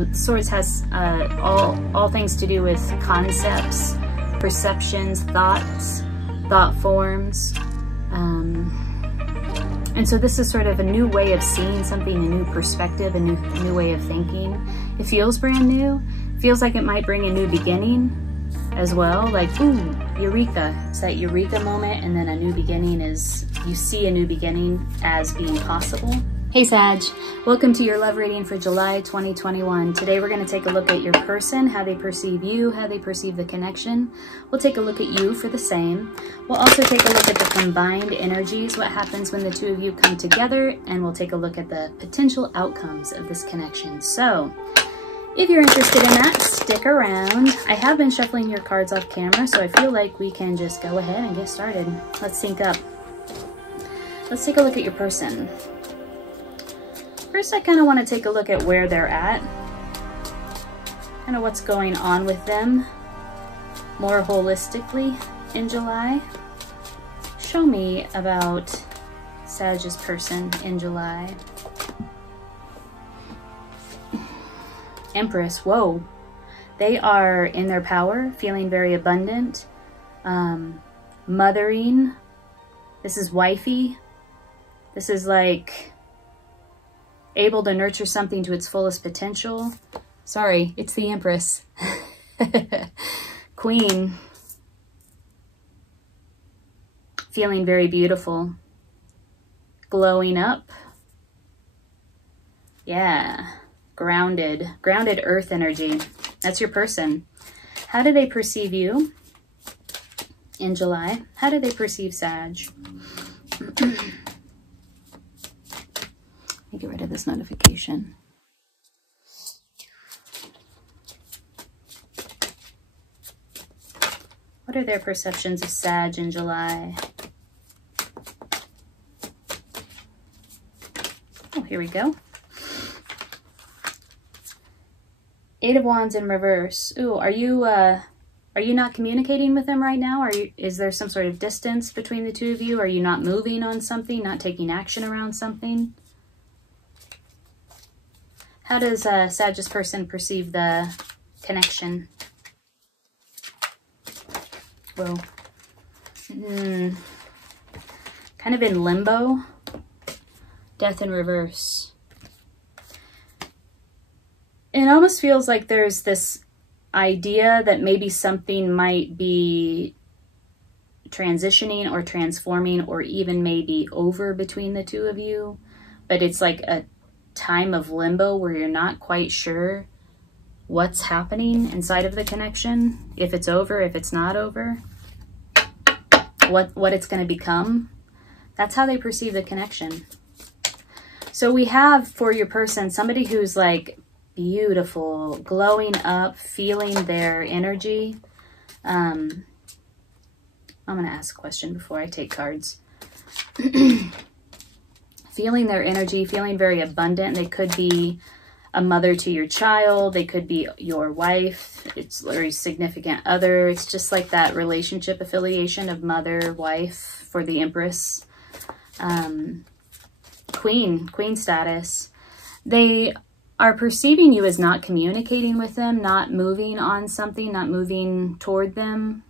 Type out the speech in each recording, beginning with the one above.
know, Swords has all things to do with concepts, perceptions, thoughts, thought forms. And so this is sort of a new way of seeing something, a new perspective, a new way of thinking. It feels brand new. Feels like it might bring a new beginning as well. Like, ooh, Eureka. It's that Eureka moment, and then a new beginning is, you see a new beginning as being possible. Hey Sag, welcome to your love reading for July 2021. Today we're going to take a look at your person, how they perceive you, how they perceive the connection. We'll take a look at you for the same. We'll also take a look at the combined energies, what happens when the two of you come together, and we'll take a look at the potential outcomes of this connection. So, if you're interested in that, stick around. I have been shuffling your cards off camera, so I feel like we can just go ahead and get started. Let's sync up. Let's take a look at your person. First, I kind of want to take a look at where they're at, kind of what's going on with them more holistically in July. Show me about Sag's person in July. Empress, whoa. They are in their power, feeling very abundant, mothering. This is wifey. This is like able to nurture something to its fullest potential. Sorry, it's the Empress. Queen. Feeling very beautiful. Glowing up. Yeah. Grounded. Grounded earth energy. That's your person. How do they perceive you in July? How do they perceive Sag? Let me get rid of this notification. What are their perceptions of Sag in July? Oh, here we go. Eight of Wands in reverse. Ooh, are you not communicating with them right now? Is there some sort of distance between the two of you? Are you not moving on something, not taking action around something? How does Sag's person perceive the connection? Whoa. Kind of in limbo. Death in reverse. It almost feels like there's this idea that maybe something might be transitioning or transforming or even maybe over between the two of you. But it's like a time of limbo where you're not quite sure what's happening inside of the connection, if it's over, if it's not over, what it's going to become. That's how they perceive the connection. So we have for your person somebody who's like beautiful, glowing up, feeling their energy. I'm going to ask a question before I take cards. Feeling their energy, feeling very abundant. They could be a mother to your child. They could be your wife. It's very significant other. It's just like that relationship affiliation of mother, wife for the Empress. Queen status. They are perceiving you as not communicating with them, not moving on something, not moving toward them,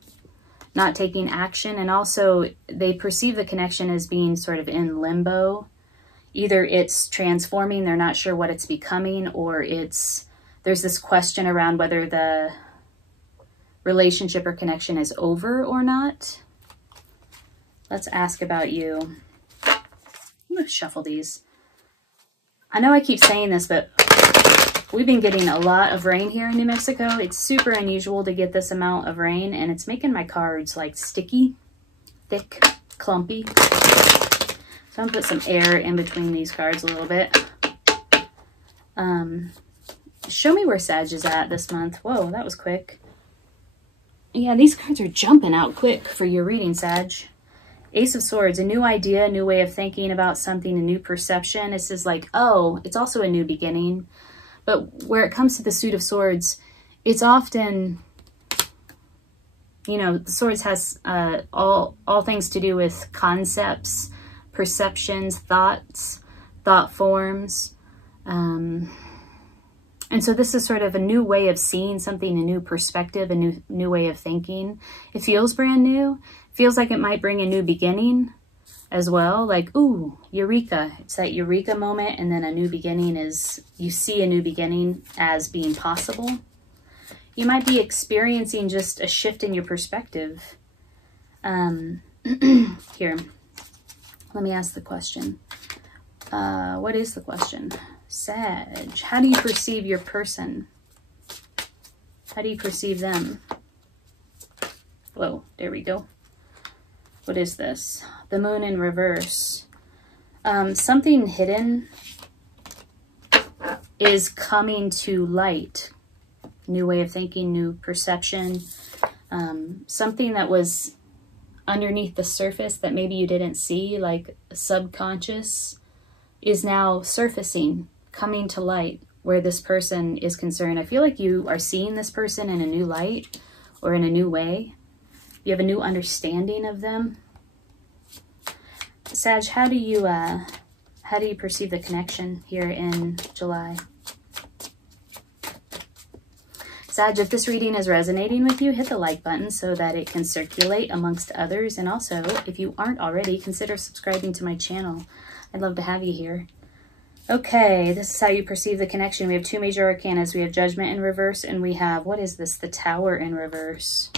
not taking action. And also they perceive the connection as being sort of in limbo. Either it's transforming, they're not sure what it's becoming, or there's this question around whether the relationship or connection is over or not. Let's ask about you. I'm going to shuffle these. I know I keep saying this, but we've been getting a lot of rain here in New Mexico. It's super unusual to get this amount of rain, and it's making my cards like sticky, thick, clumpy. So I'm going to put some air in between these cards a little bit. Show me where Sag is at this month. Whoa, that was quick. Yeah, these cards are jumping out quick for your reading, Sag. Ace of Swords, a new idea, a new way of thinking about something, a new perception. This is like, oh, it's also a new beginning. But where it comes to the Suit of Swords, it's often, you know, the Swords has all things to do with concepts, perceptions, thoughts, thought forms. And so this is sort of a new way of seeing something, a new perspective, a new way of thinking. It feels brand new. Feels like it might bring a new beginning as well. Like, ooh, Eureka. It's that Eureka moment, and then a new beginning is, you see a new beginning as being possible. You might be experiencing just a shift in your perspective. Here, let me ask the question. What is the question? Sag, how do you perceive your person? How do you perceive them? Whoa, there we go. What is this? The moon in reverse. Something hidden is coming to light. New way of thinking, new perception. Something that was underneath the surface that maybe you didn't see, like subconscious, is now surfacing, coming to light where this person is concerned. I feel like you are seeing this person in a new light or in a new way. You have a new understanding of them. Sag, how do you perceive the connection here in July? Sag, if this reading is resonating with you, hit the like button so that it can circulate amongst others. And also, if you aren't already, consider subscribing to my channel. I'd love to have you here. Okay, this is how you perceive the connection. We have two major arcanas. We have Judgment in reverse, and we have, what is this? The Tower in reverse.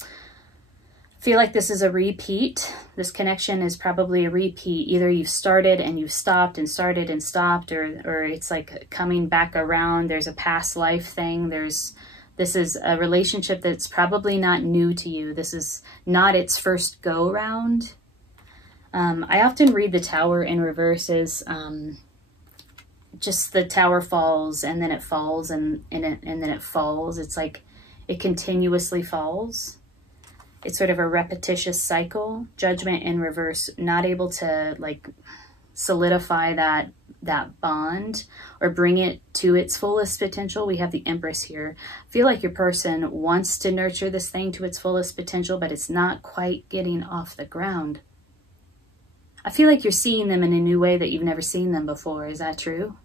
I feel like this is a repeat. This connection is probably a repeat. Either you've started and you've stopped and started and stopped, or it's like coming back around. There's a past life thing. This is a relationship that's probably not new to you. This is not its first go round. I often read the Tower in reverse as just the tower falls and then it falls and then it falls. It's like it continuously falls. It's sort of a repetitious cycle. Judgment in reverse, not able to like solidify that bond or bring it to its fullest potential. We have the Empress here. I feel like your person wants to nurture this thing to its fullest potential, but it's not quite getting off the ground. I feel like you're seeing them in a new way that you've never seen them before. Is that true?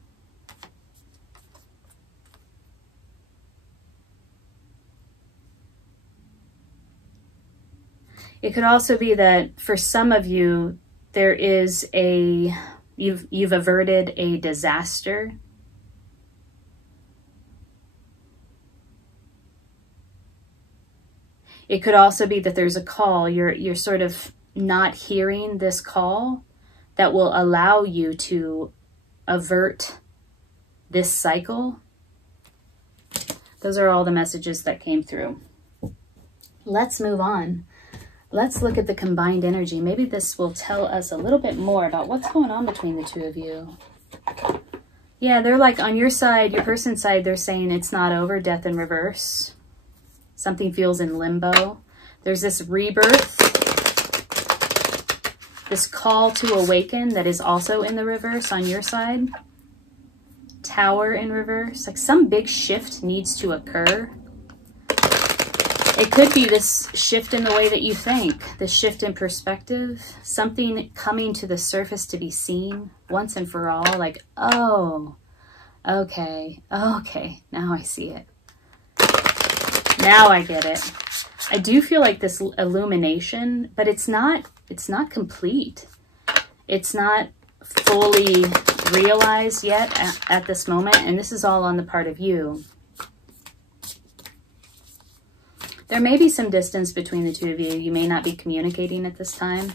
It could also be that for some of you, there is you've averted a disaster. It could also be that there's a call. You're sort of not hearing this call that will allow you to avert this cycle. Those are all the messages that came through. Let's move on. Let's look at the combined energy. Maybe this will tell us a little bit more about what's going on between the two of you. Yeah, they're like on your side, your person's side, they're saying it's not over, death in reverse. Something feels in limbo. There's this rebirth, this call to awaken that is also in the reverse on your side. Tower in reverse, like some big shift needs to occur. It could be this shift in the way that you think, this shift in perspective, something coming to the surface to be seen once and for all, like, oh, okay, now I see it. Now I get it. I do feel like this illumination, but it's not complete. It's not fully realized yet at this moment, and this is all on the part of you. There may be some distance between the two of you. You may not be communicating at this time.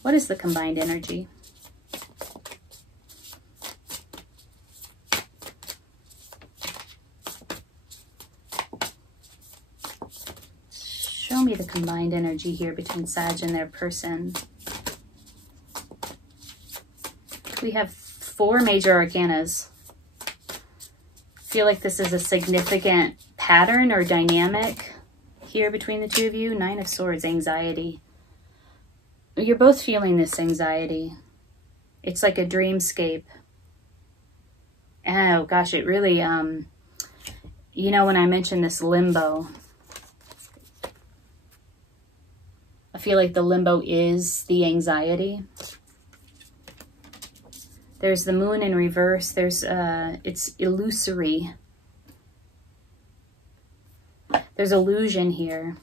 What is the combined energy? Show me the combined energy here between Sag and their person. We have 4 major arcanas. I feel like this is a significant pattern or dynamic here between the two of you. 9 of Swords, anxiety. You're both feeling this anxiety. It's like a dreamscape. Oh gosh, it really, you know, when I mentioned this limbo, I feel like the limbo is the anxiety. There's the moon in reverse. There's, it's illusory. There's illusion here.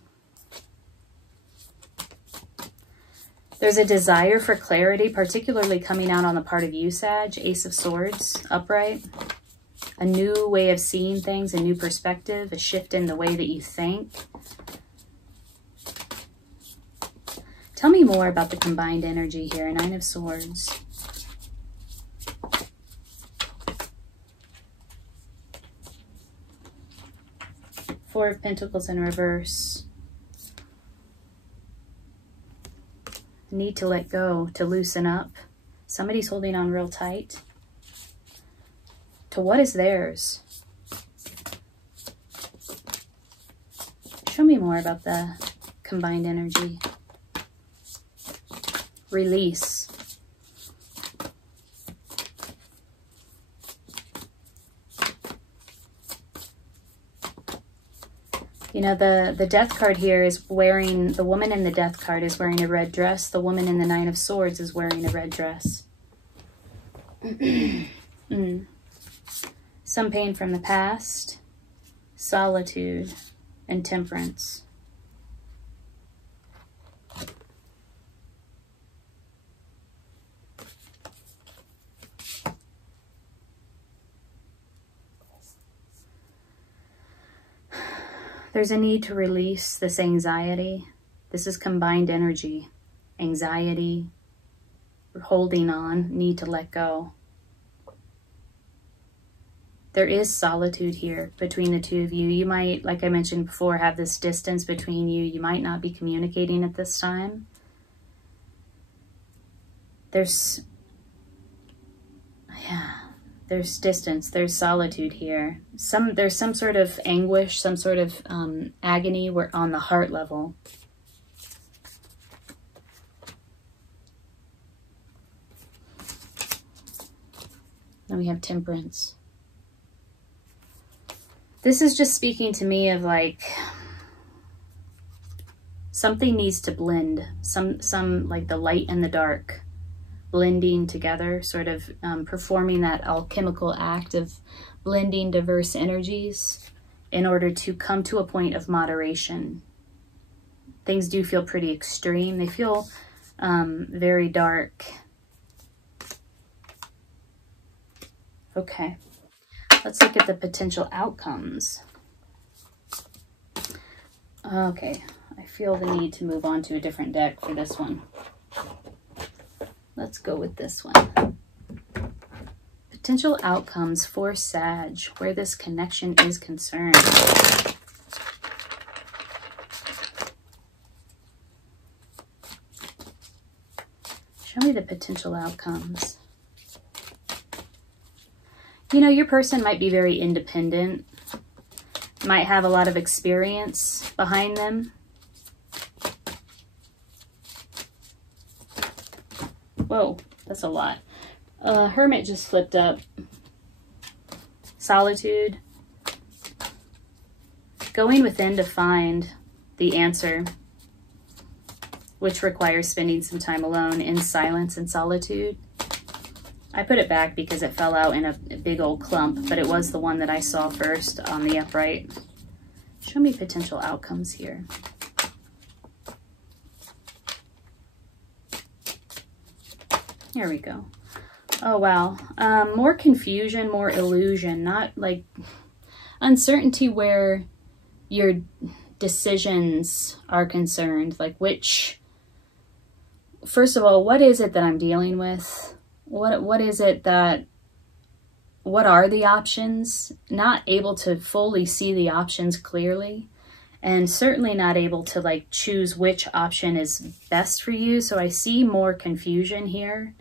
There's a desire for clarity, particularly coming out on the part of you, Sag. Ace of Swords, upright. A new way of seeing things, a new perspective, a shift in the way that you think. Tell me more about the combined energy here. Nine of Swords. Four of Pentacles in reverse. Need to let go, to loosen up. Somebody's holding on real tight to what is theirs. Show me more about the combined energy. Release. You know, the Death card here is wearing, the woman in the Death card is wearing a red dress. The woman in the Nine of Swords is wearing a red dress. Some pain from the past, solitude, and temperance. There's a need to release this anxiety. This is combined energy. Anxiety, holding on, need to let go. There is solitude here between the two of you. You might, like I mentioned before, have this distance between you. You might not be communicating at this time. There's distance, there's solitude here. There's some sort of anguish, some sort of agony on the heart level. Then we have temperance. This is just speaking to me of like, something needs to blend. Some like the light and the dark blending together, sort of performing that alchemical act of blending diverse energies in order to come to a point of moderation. Things do feel pretty extreme. They feel very dark. Okay, let's look at the potential outcomes. Okay, I feel the need to move on to a different deck for this one. Let's go with this one. Potential outcomes for Sag, where this connection is concerned. Show me the potential outcomes. You know, your person might be very independent, might have a lot of experience behind them. Whoa, that's a lot. Hermit just flipped up. Solitude. Going within to find the answer, which requires spending some time alone in silence and solitude. I put it back because it fell out in a big old clump, but it was the one that I saw first on the upright. Show me potential outcomes here. Here we go. Oh, wow. More confusion, more illusion, not like uncertainty where your decisions are concerned. Like first of all, what is it that I'm dealing with? What is it that, what are the options? Not able to fully see the options clearly, and certainly not able to like choose which option is best for you. So I see more confusion here,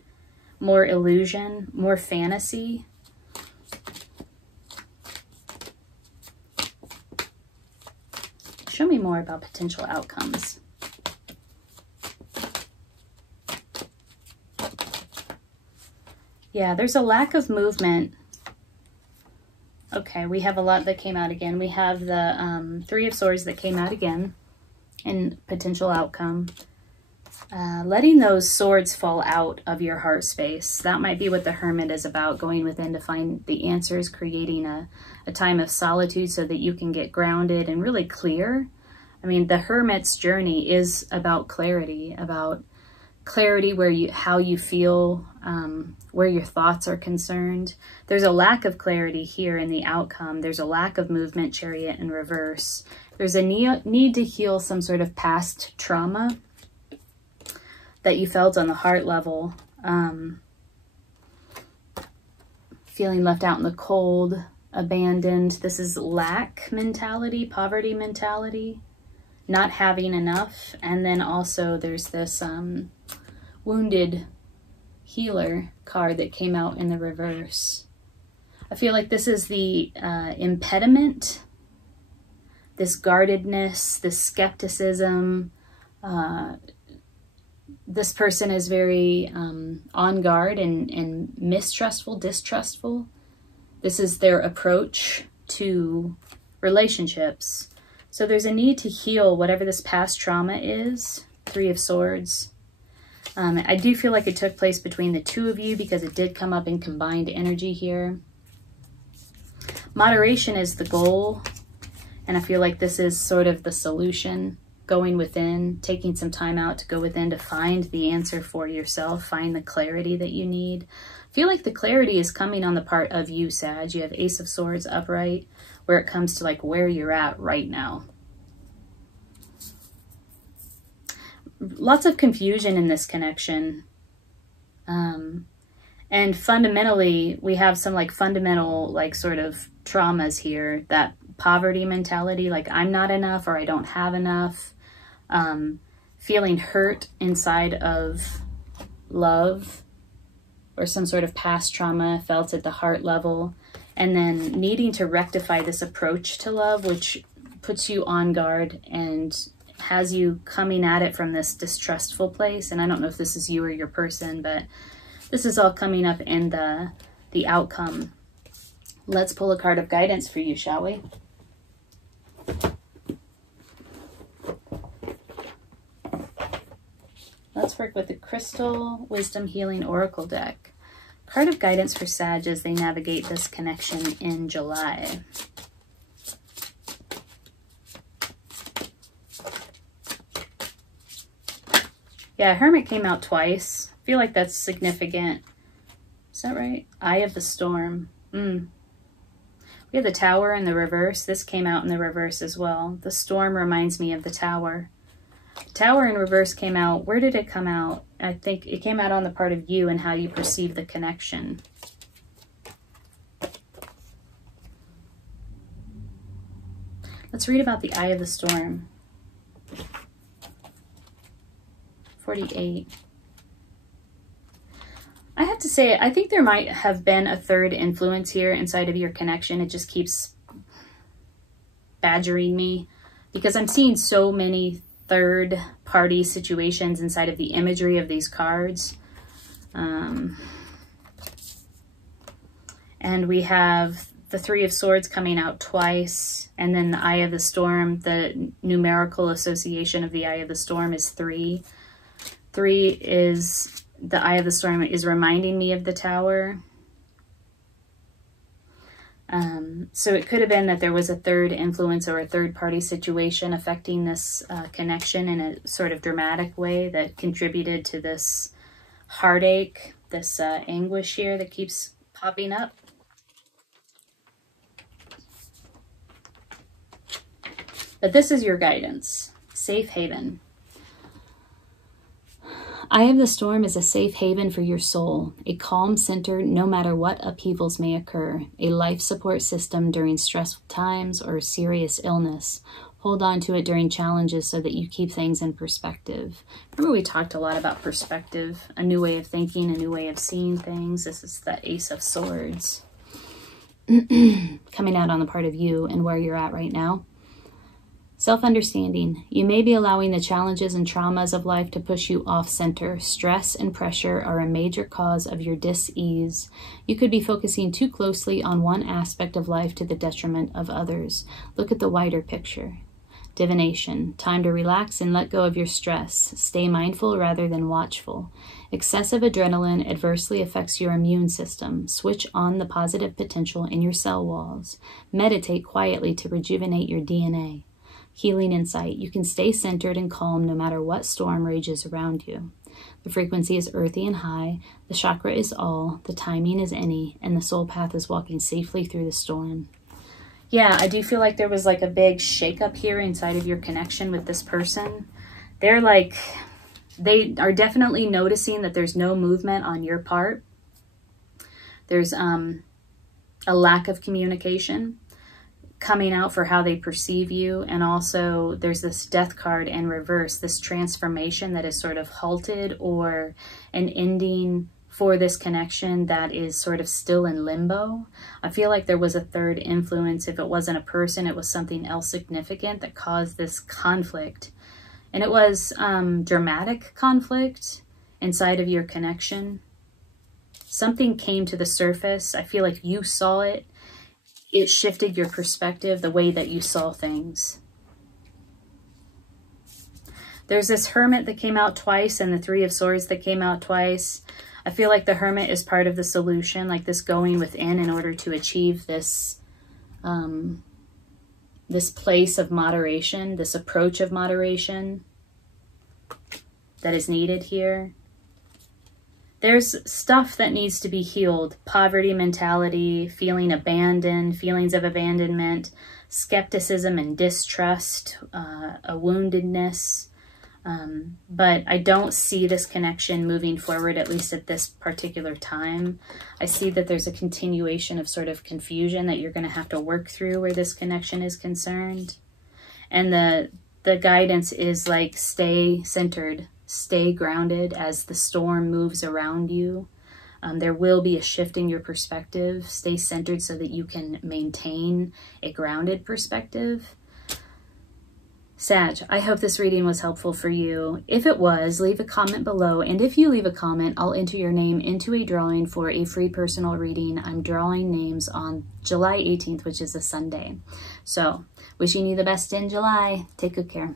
more illusion, more fantasy. Show me more about potential outcomes. Yeah, there's a lack of movement. Okay, we have a lot that came out again. We have the Three of Swords that came out again in potential outcome. letting those swords fall out of your heart space. That might be what the Hermit is about, going within to find the answers, creating a time of solitude so that you can get grounded and really clear. I mean, the Hermit's journey is about clarity where how you feel, where your thoughts are concerned. There's a lack of clarity here in the outcome. There's a lack of movement, Chariot in reverse. There's a need to heal some sort of past trauma that you felt on the heart level. Feeling left out in the cold, abandoned. This is lack mentality, poverty mentality, not having enough. And then also there's this wounded healer card that came out in the reverse. I feel like this is the impediment, this guardedness, this skepticism. This person is very on guard and mistrustful, distrustful. This is their approach to relationships. So there's a need to heal whatever this past trauma is. Three of Swords. I do feel like it took place between the two of you because it did come up in combined energy here. Moderation is the goal. And I feel like this is sort of the solution. Going within, taking some time out to go within to find the answer for yourself, find the clarity that you need. I feel like the clarity is coming on the part of you, Sag. You have Ace of Swords upright, where it comes to like where you're at right now. Lots of confusion in this connection. And fundamentally, we have some like fundamental like sort of traumas here. That poverty mentality, like I'm not enough or I don't have enough. Feeling hurt inside of love or some sort of past trauma felt at the heart level, and then needing to rectify this approach to love, which puts you on guard and has you coming at it from this distrustful place. And I don't know if this is you or your person, but this is all coming up in the outcome. Let's pull a card of guidance for you, shall we? Let's work with the Crystal Wisdom Healing Oracle deck. Card of guidance for Sag as they navigate this connection in July. Yeah, Hermit came out twice. I feel like that's significant. Is that right? Eye of the Storm. We have the Tower in the reverse. This came out in the reverse as well. The Storm reminds me of the Tower. Tower in reverse came out. Where did it come out? I think it came out on the part of you and how you perceive the connection. Let's read about the Eye of the Storm. 48. I have to say, I think there might have been a third influence here inside of your connection. It just keeps badgering me because I'm seeing so many third party situations inside of the imagery of these cards. And we have the Three of Swords coming out twice, and then the Eye of the Storm. The numerical association of the Eye of the Storm is 3. 3 is, the Eye of the Storm is reminding me of the Tower. So it could have been that there was a third influence or a third party situation affecting this connection in a sort of dramatic way that contributed to this heartache, this anguish here that keeps popping up. But this is your guidance. Safe haven. Eye of the Storm is a safe haven for your soul, a calm center no matter what upheavals may occur, a life support system during stressful times or serious illness. Hold on to it during challenges so that you keep things in perspective. Remember we talked a lot about perspective, a new way of thinking, a new way of seeing things. This is the Ace of Swords coming out on the part of you and where you're at right now. Self-understanding. You may be allowing the challenges and traumas of life to push you off-center. Stress and pressure are a major cause of your dis-ease. You could be focusing too closely on one aspect of life to the detriment of others. Look at the wider picture. Divination. Time to relax and let go of your stress. Stay mindful rather than watchful. Excessive adrenaline adversely affects your immune system. Switch on the positive potential in your cell walls. Meditate quietly to rejuvenate your DNA. Healing insight. You can stay centered and calm no matter what storm rages around you. The frequency is earthy and high. The chakra is all. The timing is any. And the soul path is walking safely through the storm. Yeah, I do feel like there was like a big shakeup here inside of your connection with this person. They're like, they are definitely noticing that there's no movement on your part. There's a lack of communication coming out for how they perceive you. And also there's this death card in reverse, this transformation that is sort of halted, or an ending for this connection that is sort of still in limbo. I feel like there was a third influence. If it wasn't a person, it was something else significant that caused this conflict. And it was dramatic conflict inside of your connection. Something came to the surface. I feel like you saw it. It shifted your perspective, the way that you saw things. There's this Hermit that came out twice and the Three of Swords that came out twice. I feel like the Hermit is part of the solution, like this going within in order to achieve this, this place of moderation, this approach of moderation that is needed here. There's stuff that needs to be healed. Poverty mentality, feeling abandoned, feelings of abandonment, skepticism and distrust, a woundedness. But I don't see this connection moving forward, at least at this particular time. I see that there's a continuation of sort of confusion that you're going to have to work through where this connection is concerned. And the guidance is like, stay centered, stay grounded as the storm moves around you. There will be a shift in your perspective. Stay centered so that you can maintain a grounded perspective. Sag, I hope this reading was helpful for you. If it was, leave a comment below. And if you leave a comment, I'll enter your name into a drawing for a free personal reading. I'm drawing names on July 18th, which is a Sunday. So, wishing you the best in July. Take good care.